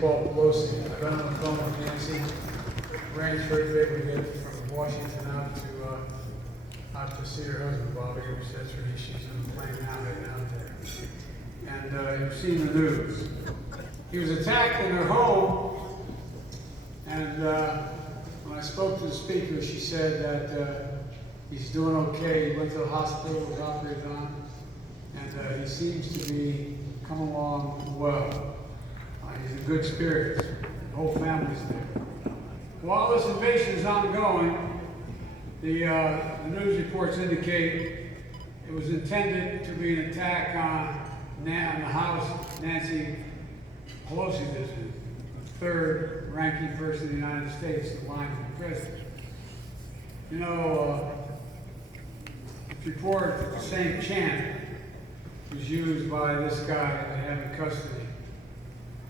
Paul Pelosi. I've been on the phone with Nancy. Arranged for her to be able to get from Washington out to see her husband, Bobby, which that's where she's on the plane now, heading out there. And you've seen the news. He was attacked in her home, and when I spoke to the speaker, she said that he's doing okay. He went to the hospital, was operated on, and he seems to be coming along well. He's in good spirits. The whole family's there. While this invasion is ongoing, the news reports indicate it was intended to be an attack on the House Nancy Pelosi lives in, the third ranking person in the United States in line for president. You know, it's reported that the same chant was used by this guy that they have in custody.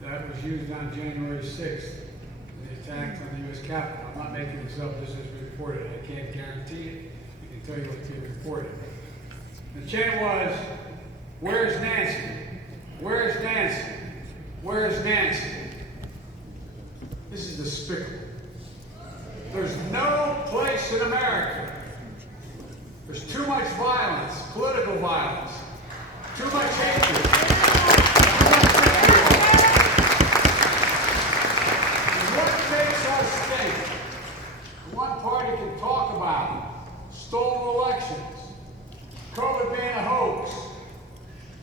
That was used on January 6th, the attack on the U.S. Capitol. I'm not making this up, this is reported. I can't guarantee it. I can tell you what's being reported. The chant was, "Where's Nancy? Where's Nancy? Where's Nancy?" This is despicable. There's no place in America. There's too much violence, political violence, too much hatred. One party can talk about stolen elections, COVID being a hoax.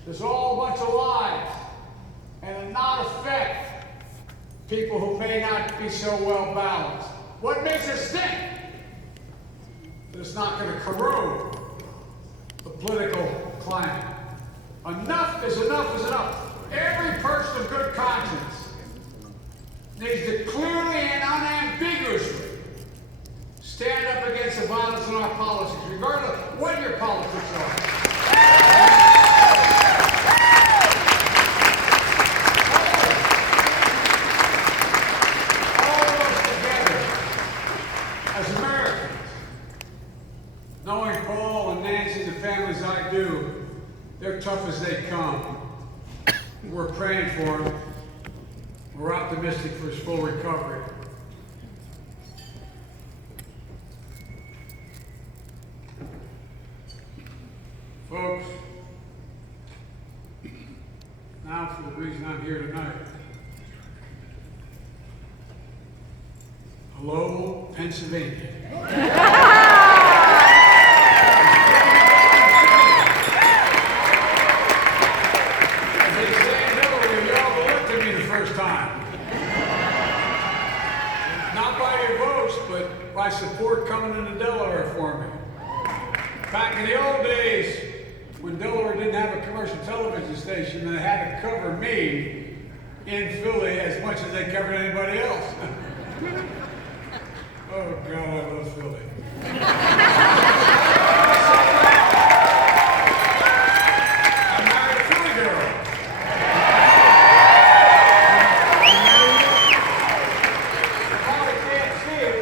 There's all a bunch of lies, and it not affect people who may not be so well balanced. What makes us think that it's not going to corrode the political climate? Enough is enough is enough. Every person of good conscience needs to clearly and unambiguously stand up against the violence in our politics, regardless of what your politics are. All of us together, as Americans, knowing Paul and Nancy and the families I do, they're tough as they come. We're praying for him. We're optimistic for his full recovery. Folks, now for the reason I'm here tonight. Hello, Pennsylvania. As they say in Hillary, you all elected me the first time. Not by your votes, but by support coming into Delaware for me. Back in the old days, when Delaware didn't have a commercial television station, they had to cover me in Philly as much as they covered anybody else. Oh, God, I love Philly. I married a Philly girl. You probably can't see it.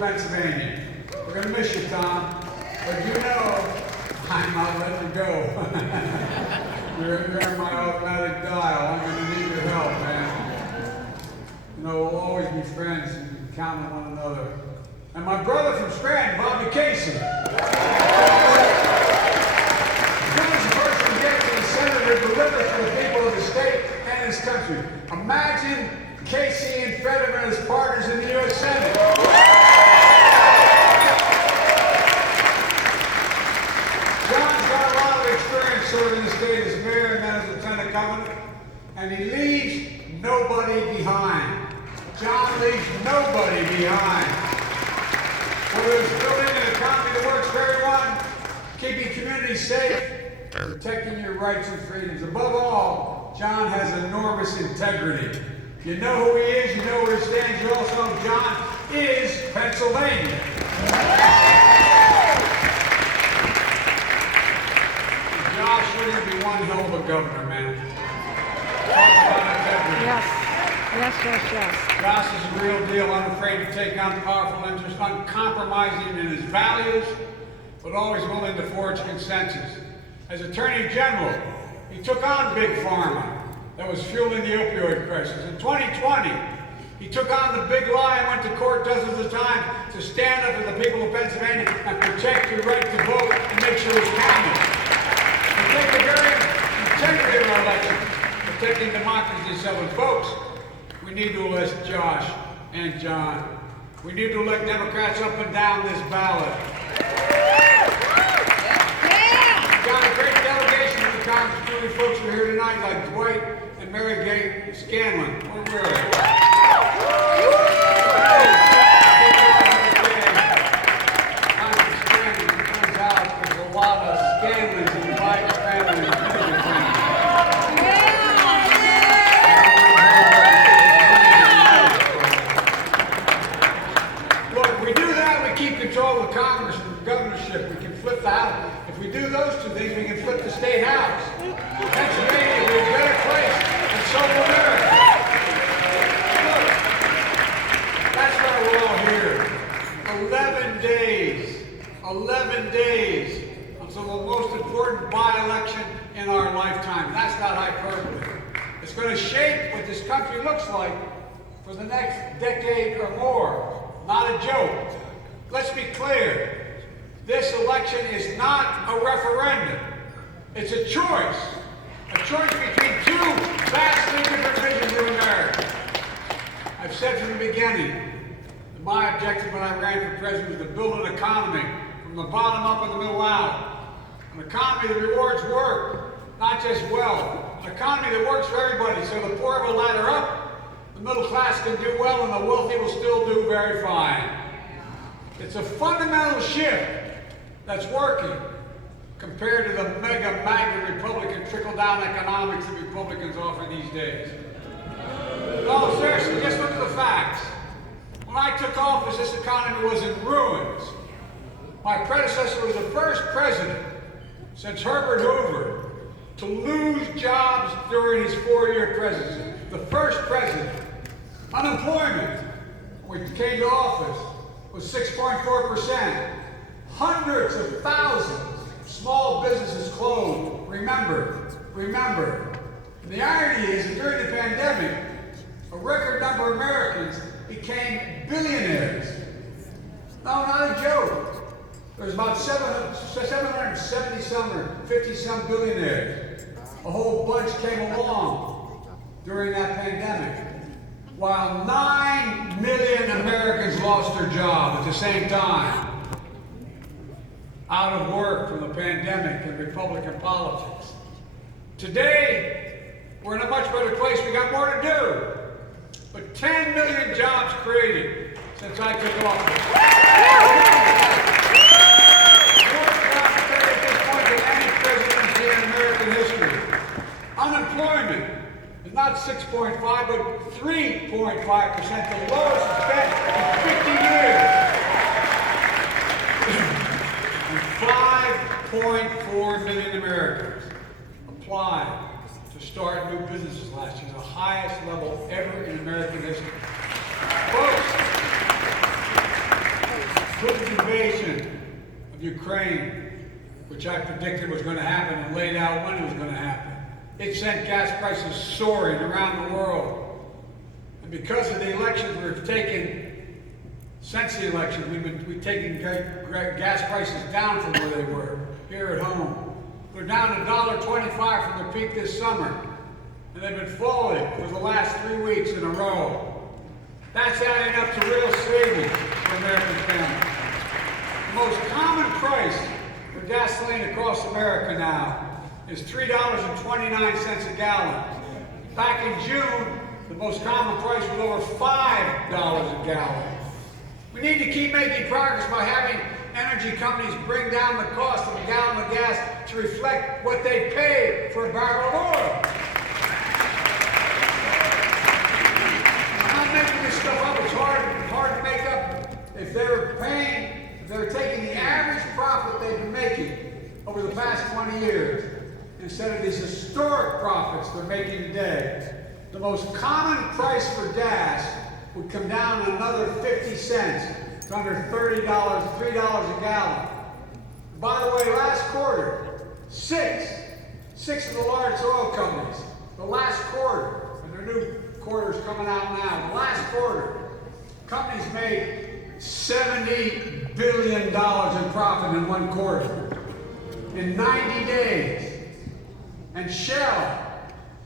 Pennsylvania. We're going to miss you, Tom, but you know I'm not letting you go. You're in my automatic dial. I'm going to need your help, man. You know, we'll always be friends and count on one another. And my brother from Scranton, Bobby Casey. To deliver for the people of the state and his country. Imagine Casey and Fetterman as partners in the U.S. Senate. John's got a lot of experience serving the state as mayor and then as lieutenant governor, and he leaves nobody behind. John leaves nobody behind. Whether it's building an economy that works for everyone, keeping communities safe, protecting your rights and freedoms. Above all, John has enormous integrity. You know who he is, you know where he stands, you also know John is Pennsylvania. Josh, you're going to be one hell of a governor, man. Talk about integrity. Yes. Josh is a real deal, unafraid to take on powerful interests, uncompromising in his values, but always willing to forge consensus. As Attorney General, he took on Big Pharma that was fueling the opioid crisis. In 2020, he took on the big lie and went to court dozens of times to stand up for the people of Pennsylvania and protect your right to vote and make sure it's counted. Protect the very integrity of our elections, protecting democracy. So, folks, we need to elect Josh and John. We need to elect Democrats up and down this ballot. Got a great delegation of the Congress, including folks who are here tonight, like Dwight and Mary Gay Scanlon. Where are they? Turns out there's a lot of Scanlons in the Biden family. Look, if we do that, we keep control of the Congress and the governorship. We can flip the House. If we do those two things, we can flip the state house. Pennsylvania will be a better place, and so will America. Look, that's why we're all here. 11 days until the most important by-election in our lifetime. That's not hyperbole. It's going to shape what this country looks like for the next decade or more. Not a joke. Let's be clear. This election is not a referendum. It's a choice between two vastly different visions of America. I've said from the beginning that my objective when I ran for president was to build an economy from the bottom up and the middle out. An economy that rewards work, not just wealth. An economy that works for everybody so the poor will ladder up, the middle class can do well, and the wealthy will still do very fine. It's a fundamental shift that's working compared to the mega Republican trickle-down economics that Republicans offer these days. No, seriously, just look at the facts. When I took office, this economy was in ruins. My predecessor was the first president since Herbert Hoover to lose jobs during his 4-year presidency. The first president. Unemployment, when he came to office, was 6.4%. Hundreds of thousands of small businesses closed. Remember. And the irony is that during the pandemic, a record number of Americans became billionaires. No, not a joke. There's about 770-some or 50-some billionaires. A whole bunch came along during that pandemic, while 9 million Americans lost their job at the same time. Out of work from the pandemic and Republican politics. Today, we're in a much better place. We got more to do. But 10 million jobs created since I took office. More jobs created at this point than any presidency in American history. Unemployment is not 6.5, but 3.5%, the lowest it's been in 50 years. 5.4 million Americans applied to start new businesses last year, the highest level ever in American history. Folks, Putin's invasion of Ukraine, which I predicted was going to happen and laid out when it was going to happen, it sent gas prices soaring around the world. And because of the elections we've taken, since the election, we've taken gas prices down from where they were here at home. They're down to $1.25 from their peak this summer. And they've been falling for the last 3 weeks in a row. That's adding up to real savings for American families. The most common price for gasoline across America now is $3.29 a gallon. Back in June, the most common price was over $5 a gallon. We need to keep making progress by having energy companies bring down the cost of a gallon of gas to reflect what they pay for a barrel of oil. I'm not making this stuff up. It's hard to make up. If they're taking the average profit they've been making over the past 20 years, instead of these historic profits they're making today, the most common price for gas would come down another 50 cents to under $30, $3 a gallon. By the way, last quarter, six of the largest oil companies, the last quarter, and their new quarter's coming out now, the last quarter, companies made $70 billion in profit in one quarter, in 90 days. And Shell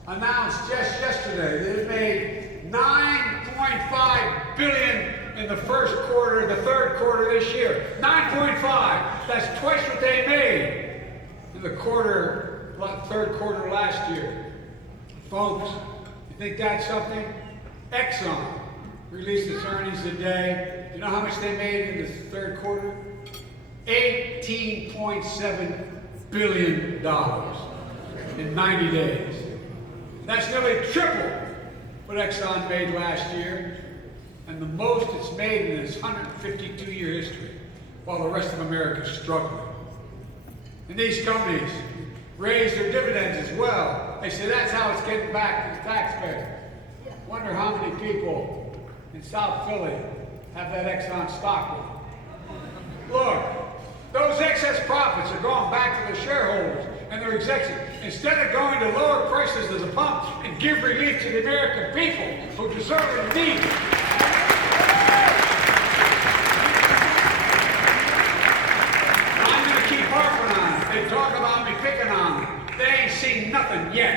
announced just yesterday that it made $9.5 billion in the first quarter, the third quarter this year. 9.5. That's twice what they made in the third quarter last year. Folks, you think that's something? Exxon released its earnings today. You know how much they made in the third quarter? $18.7 billion in 90 days. That's nearly triple what Exxon made last year, and the most it's made in its 152-year history, while the rest of America is struggling. And these companies raise their dividends as well. They say that's how it's getting back to the taxpayer. Wonder how many people in South Philly have that Exxon stock with them. Look, those excess profits are going back to the shareholders and their executives, instead of going to lower prices at the pump and give relief to the American people who deserve it and need it. I'm going to keep harping on it. They talk about me picking on them. They ain't seen nothing yet.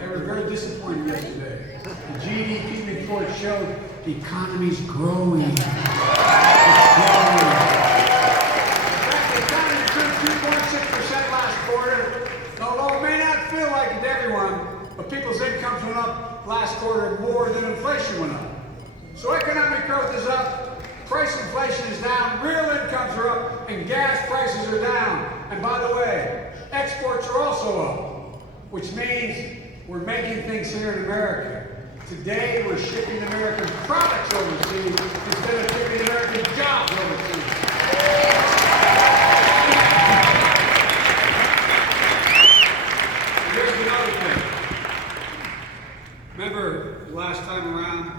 They were very disappointed yesterday. The GDP report showed the economy's growing. It's growing. In fact, the economy grew 2.6% last quarter. Although it may not feel like it to everyone, but people's incomes went up last quarter more than inflation went up. So economic growth is up, price inflation is down, real incomes are up, and gas prices are down. And by the way, exports are also up, which means we're making things here in America. Today, we're shipping American products overseas instead of shipping American jobs overseas. Here's another thing. Remember last time around,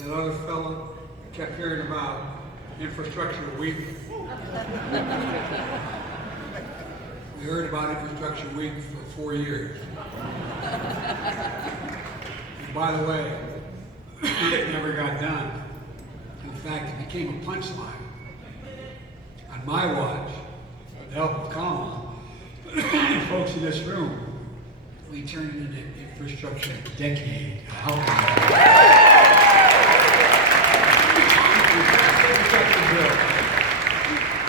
that other fellow kept hearing about Infrastructure Week? We heard about Infrastructure Week for 4 years. And by the way, it never got done. In fact, it became a punchline. On my watch, with the help of Kamala and folks in this room, we turned it into Infrastructure Decade.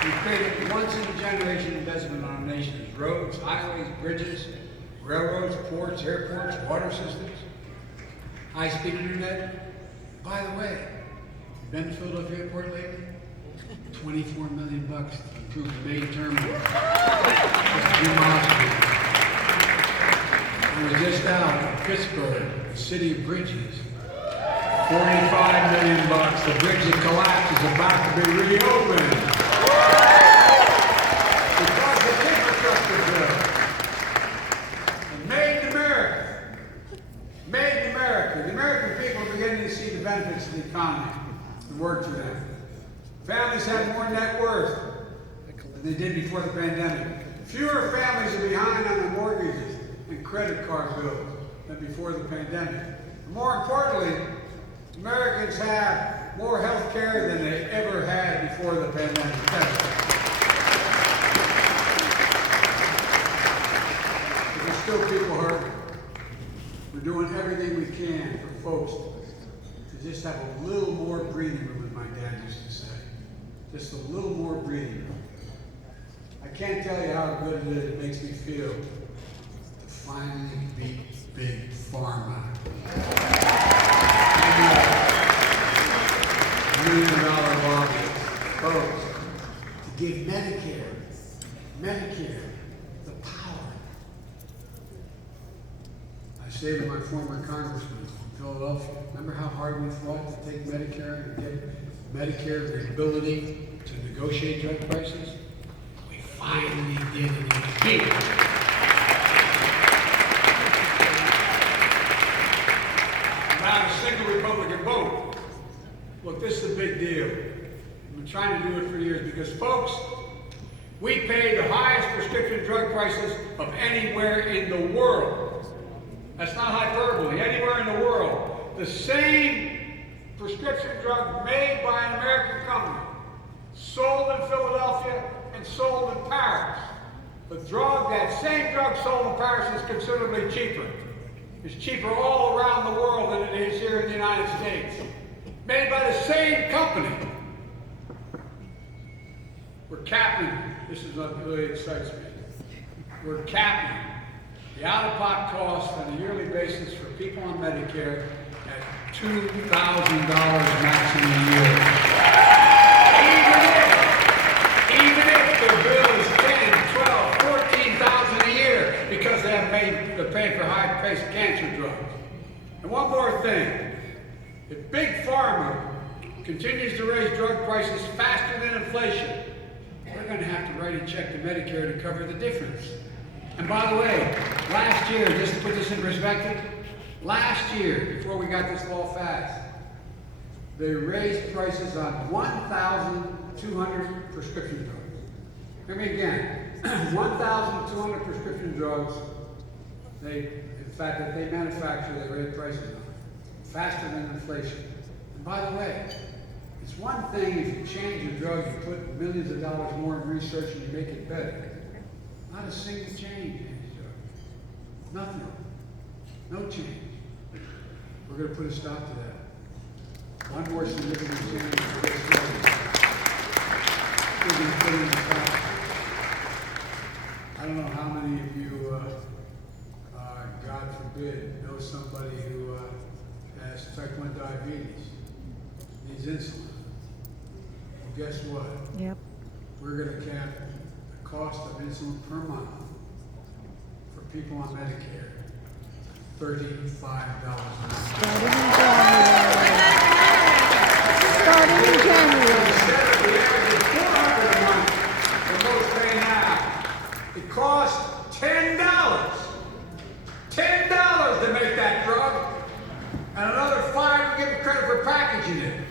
We created once-in-a-generation investment on our nation's roads, highways, bridges, railroads, ports, airports, water systems, high-speed internet. By the way, you been to Philadelphia Airport lately? $24 million to improve the main terminal. I was just out in Pittsburgh, the city of bridges. $45 million. The bridge that collapsed is about to be reopened. Because of the infrastructure bill. to work for them. Families have more net worth than they did before the pandemic. Fewer families are behind on their mortgages and credit card bills than before the pandemic. More importantly, Americans have more health care than they ever had before the pandemic. But there's still people hurting. We're doing everything we can for folks to just have a little more breathing room, as my dad used to say. Just a little more breathing room. I can't tell you how good it is. It makes me feel to finally beat Big Pharma. $1 million lobby, folks, to give Medicare the power. I say to my former congressman in Philadelphia, remember how hard we fought to take Medicare and get Medicare the ability to negotiate drug prices? We finally did it in big. Not a single Republican vote. Look, this is a big deal. I've been trying to do it for years because, folks, we pay the highest prescription drug prices of anywhere in the world. That's not hyperbole. Anywhere in the world. The same prescription drug made by an American company, sold in Philadelphia and sold in Paris. That same drug sold in Paris is considerably cheaper. It's cheaper all around the world than it is here in the United States. Made by the same company. We're capping, this is what really excites me. We're capping the out-of-pocket cost on a yearly basis for people on Medicare at $2,000 maximum a year. Even if the bill is 10, 12, 14,000 a year because they're paying for high-priced cancer drugs. And one more thing. If Big Pharma continues to raise drug prices faster than inflation, we're going to have to write a check to Medicare to cover the difference. And by the way, last year, just to put this in perspective, last year, before we got this law passed, they raised prices on 1,200 prescription drugs. Hear me again, 1,200 prescription drugs, in fact, that they manufacture, they raise prices on. Faster than inflation. And by the way, it's one thing if you change a drug, you put millions of dollars more in research and you make it better. Not a single change in these drugs. Nothing. No change. We're going to put a stop to that. One more significant change for this drug. We're going to put in the stop. I don't know how many of you, God forbid, know somebody who has type 1 diabetes, needs insulin. Well, guess what? Yep. We're going to cap the cost of insulin per month for people on Medicare, $35 a month. Starting in January. Instead of the average of $400 a month for most pay now, it costs $10. $10 to make that drug, and another $5 to give them credit for packaging it.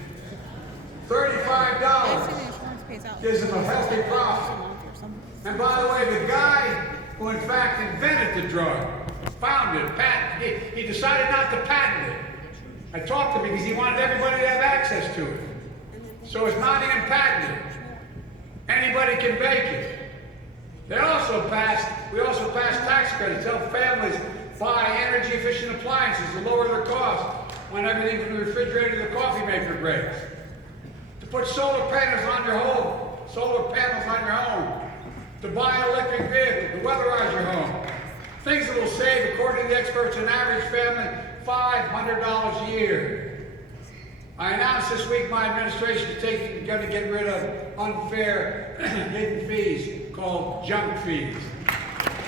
$35 gives them a healthy profit. And by the way, the guy who in fact invented the drug, found it, patented it, he decided not to patent it. I talked to him because he wanted everybody to have access to it. So it's not even patented. Anybody can make it. We also passed tax credits to help families buy energy efficient appliances to lower their costs on everything from the refrigerator to the coffee maker breaks. To put solar panels on your home, to buy an electric vehicle, to weatherize your home. Things that will save, according to the experts, an average family $500 a year. I announced this week my administration is going to get rid of unfair hidden fees called junk fees.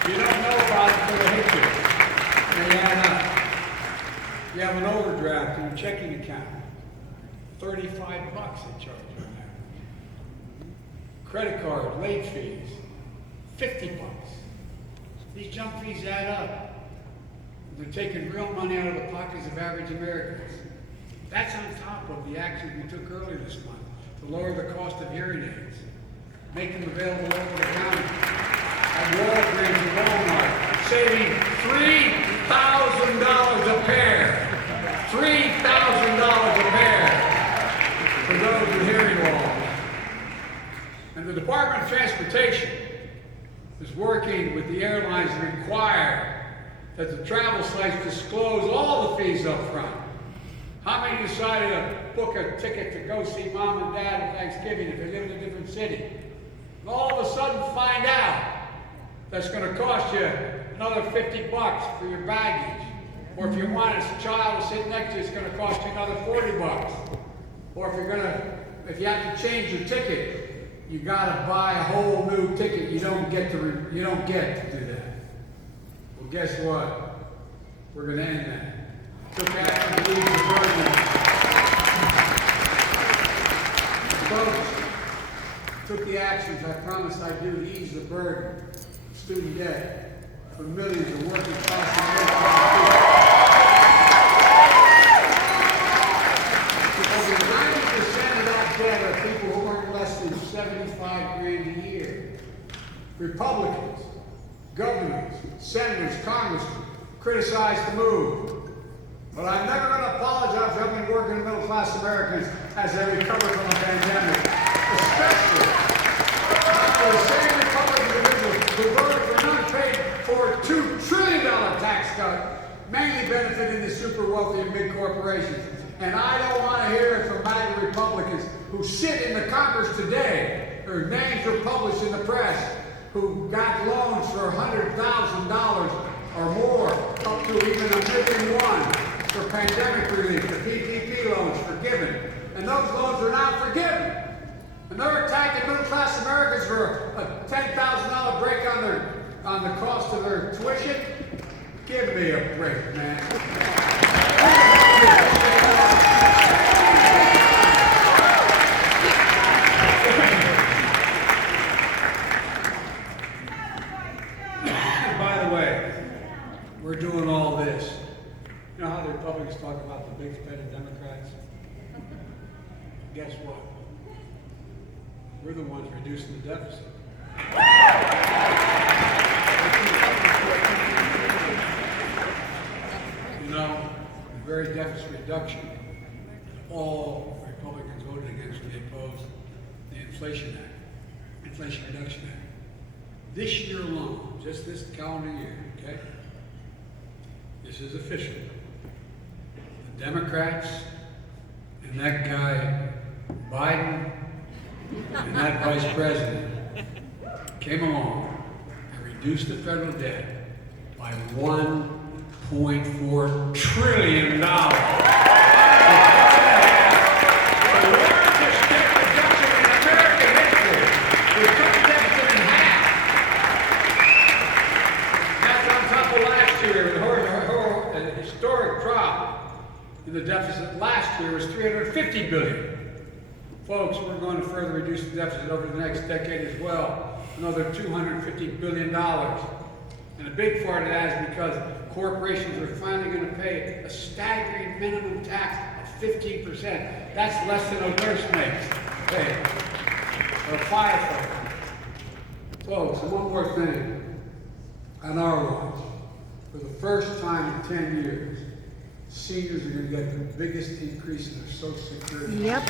You don't know about it until they hit you. They add up. You have an overdraft in your checking account. $35 they charge you now. Credit card, late fees, $50. These junk fees add up. They're taking real money out of the pockets of average Americans. That's on top of the actions we took earlier this month to lower the cost of hearing aids, make them available all over the county, at Walgreens and Walmart, saving $3,000 a pair. $3,000 a pair for those with hearing loss. And the Department of Transportation is working with the airlines to require that the travel sites disclose all the fees up front. How many decided to book a ticket to go see mom and dad at Thanksgiving if they live in a different city? And all of a sudden find out that's going to cost you another $50 for your baggage. Or if you want a child to sit next to you, it's going to cost you another $40. Or if you have to change your ticket, you got to buy a whole new ticket. You don't get to do that. Well, guess what? We're going to end that. Took action to ease the burden. Folks, took the actions I promised I'd do to ease the burden of student debt for millions of working class Americans. Over 90% of that debt are people who earn less than $75 grand a year. Republicans, governors, senators, congressmen criticize the move. But I'm never going to apologize for helping working and middle class Americans as they recover from the pandemic. Especially the same Republican individuals who voted for an unpaid for $2 trillion tax cut, mainly benefiting the super wealthy and big corporations. And I don't want to hear it from MAGA Republicans who sit in the Congress today, their names were published in the press, who got loans for $100,000 or more, up to even $1 million for pandemic relief, the PPP loans forgiven. And those loans are now forgiven. And they're attacking middle-class Americans for a $10,000 break on the cost of their tuition. Give me a break, man. By the way, we're doing all this. You know how the Republicans talk about the big spending Democrats? Guess what? We're the ones reducing the deficit. You know, the very deficit reduction that all Republicans voted against when they opposed the Inflation Reduction Act. This year alone, just this calendar year, okay? This is official. The Democrats and that guy Biden and that vice president came along and reduced the federal debt by $1.4 trillion. The largest debt reduction in American history. We cut the deficit in half. That's on top of last year, a historic drop in the deficit last year was $350 billion. Folks, we're going to further reduce the deficit over the next decade as well, another $250 billion. And a big part of that is because corporations are finally going to pay a staggering minimum tax of 15%. That's less than a nurse makes, hey, or a firefighter. Folks, and one more thing. On our watch, for the first time in 10 years, seniors are going to get the biggest increase in their Social Security. Yep.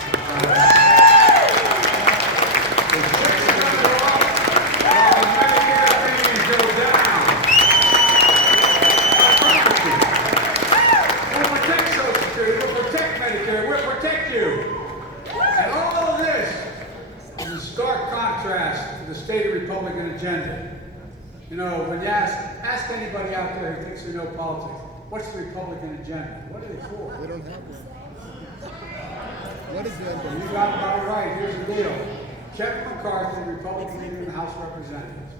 We'll protect Social Security, we'll protect Medicare, we'll protect you. And all of this is in stark contrast to the state of Republican agenda. You know, when you ask anybody out there who thinks they know politics, what's the Republican agenda? What are they for? They don't have one. What agenda? You got it about right. Here's the deal. Kevin McCarthy, Republican leader in the House of Representatives,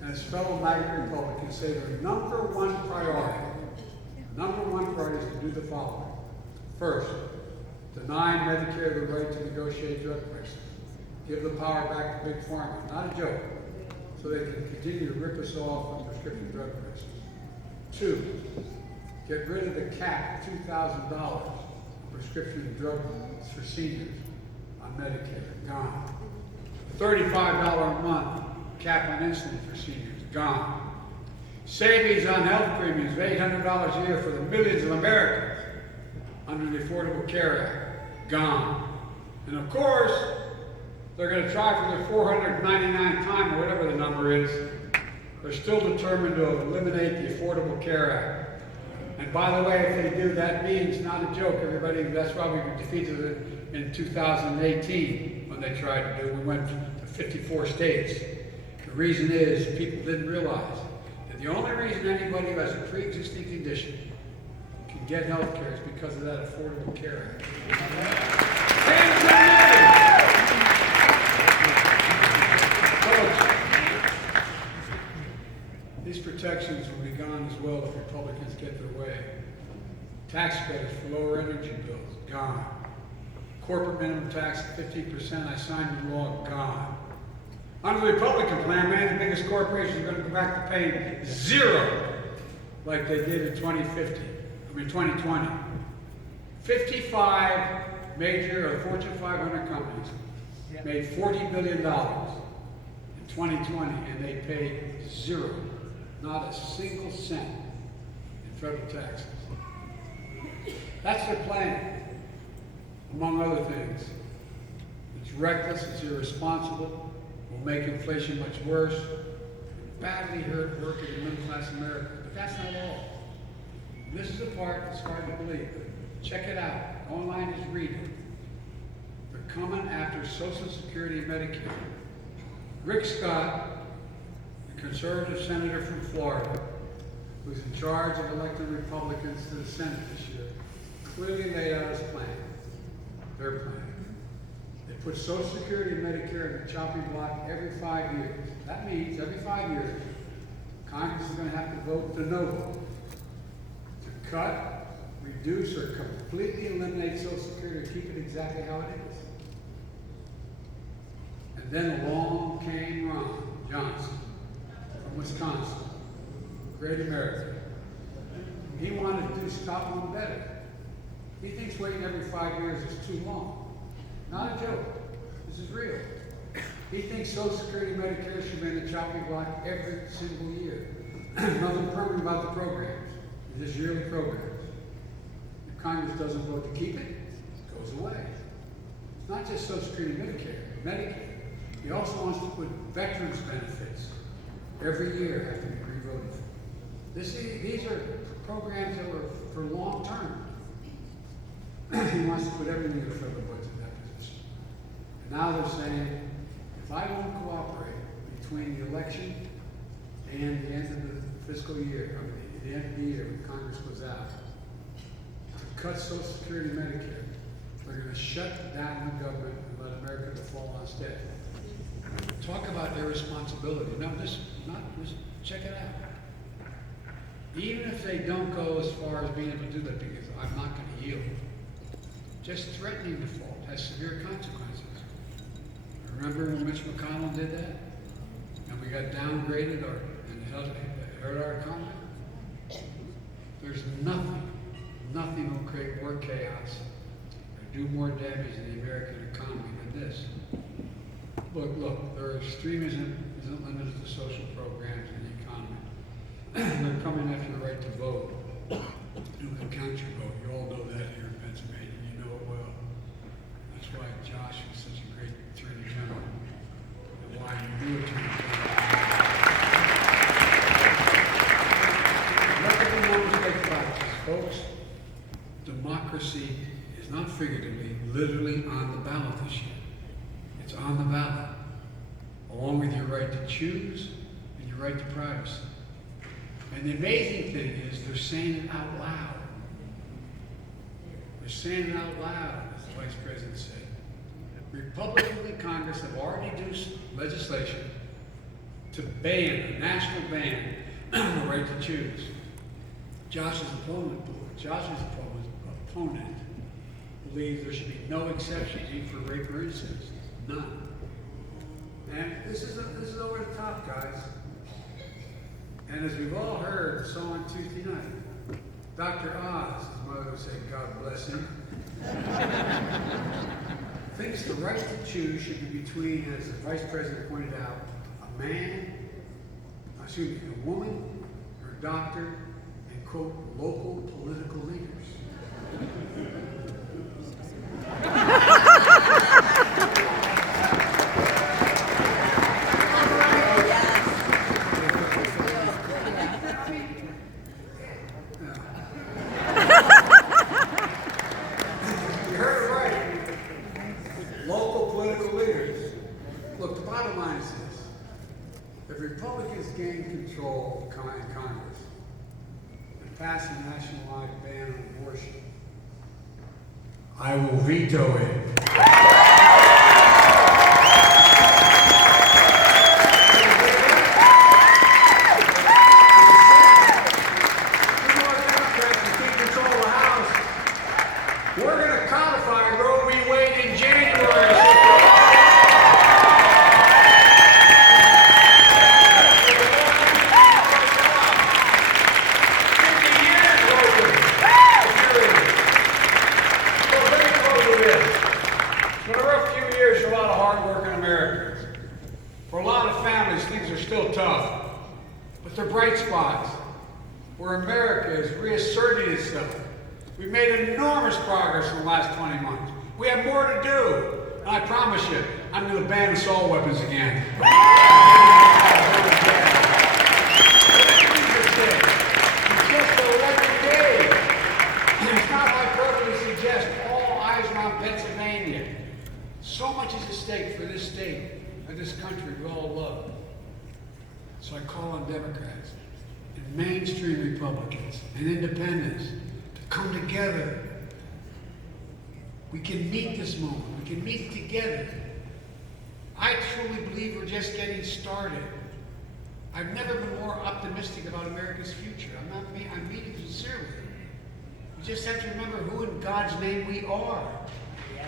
and his fellow MAGA Republicans say their number one priority is to do the following. First, deny Medicare the right to negotiate drug prices. Give the power back to Big Pharma. Not a joke. So they can continue to rip us off on prescription drug prices. Two, get rid of the cap of $2,000 on prescription drugs for seniors on Medicare, gone. $35 a month cap on insulin for seniors, gone. Savings on health premiums of $800 a year for the millions of Americans under the Affordable Care Act, gone. And of course, they're going to try for their 499th time, or whatever the number is. They're still determined to eliminate the Affordable Care Act. And by the way, if they do, that means, not a joke, everybody, that's why we defeated it in 2018 when they tried to do it. We went to 54 states. The reason is people didn't realize that the only reason anybody who has a pre-existing condition can get health care is because of that Affordable Care Act. These protections will be gone as well if Republicans get their way. Tax credits for lower energy bills, gone. Corporate minimum tax at 15%, I signed the law, gone. Under the Republican plan, man, the biggest corporations are going to go back to paying zero like they did in 2020. 55 major Fortune 500 companies made $40 billion in 2020, and they paid zero. Not a single cent in federal taxes. That's their plan, among other things. It's reckless, it's irresponsible, will make inflation much worse, badly hurt working and middle-class America. But that's not all. And this is the part that's hard to believe. Check it out. Go online and just read it. They're coming after Social Security and Medicare. Rick Scott, conservative senator from Florida, who's in charge of electing Republicans to the Senate this year, clearly laid out his plan, their plan. They put Social Security and Medicare in the chopping block every 5 years. That means every 5 years, Congress is going to have to vote de novo to cut, reduce, or completely eliminate Social Security or keep it exactly how it is. And then along came Ron Johnson from Wisconsin, great American. He wanted to do stop one better. He thinks waiting every 5 years is too long. Not a joke. This is real. He thinks Social Security and Medicare should be in the chopping block every single year. Nothing permanent about the programs. They're just yearly programs. If Congress doesn't vote to keep it, it goes away. It's not just Social Security and Medicaid. He also wants to put veterans benefits every year have to be re-voted for. These are programs that were for long term. He wants to put everything in the federal budget in that position. And now they're saying, if I don't cooperate between the election and the end of the fiscal year, I mean, the end of the year when Congress goes out, to cut Social Security and Medicare, they're going to shut down the government and let America fall on stead. Talk about irresponsibility. Now, just check it out. Even if they don't go as far as being able to do that, because I'm not going to yield, just threatening default has severe consequences. Remember when Mitch McConnell did that? And we got downgraded and hurt our economy? There's nothing will create more chaos or do more damage to the American economy than this. Look, their extremism isn't limited to social programs and the economy. They're coming after the right to vote. You can count your vote. You all know that here in Pennsylvania. You know it well. That's why Josh was such a great Attorney General. And why you do Attorney General. Let everyone mistake about this, folks. Democracy is not figuratively, literally on the ballot this year. It's on the ballot, along with your right to choose and your right to privacy. And the amazing thing is they're saying it out loud. They're saying it out loud, as the Vice President said. Republicans in Congress have already introduced legislation to ban, a national ban, on the right to choose. Josh's opponent believes there should be no exceptions even for rape or incest. None. And this is over the top, guys. And as we've all heard, saw on Tuesday night, Dr. Oz, his mother would say, God bless him, Thinks the right to choose should be between, as the Vice President pointed out, a woman, or a doctor, and quote, local political leaders. You heard it right. Local political leaders. Look, the bottom line is this. If Republicans gain control in Congress and pass a nationwide ban on abortion, I will veto it. We're going to codify Roe v. Wade in January. 50 years over. So very close to this. It's been a rough few years for a lot of hard-working Americans. For a lot of families, things are still tough. But they're bright spots where America is reasserting itself. We've made enormous progress in the last 20 months. We have more to do. And I promise you, I'm going to ban assault weapons again. It's just 11 days. It's not hyperbole to suggest all eyes around Pennsylvania. So much is at stake for this state and this country we all love. So I call on Democrats and mainstream Republicans and independents to come together. We can meet this moment. We can meet together. I truly believe we're just getting started. I've never been more optimistic about America's future. I'm meaning sincerely. We just have to remember who in God's name we are.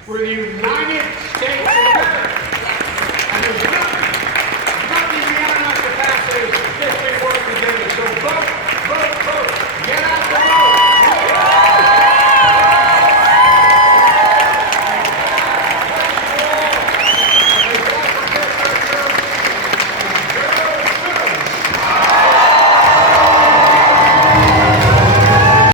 We're the United States of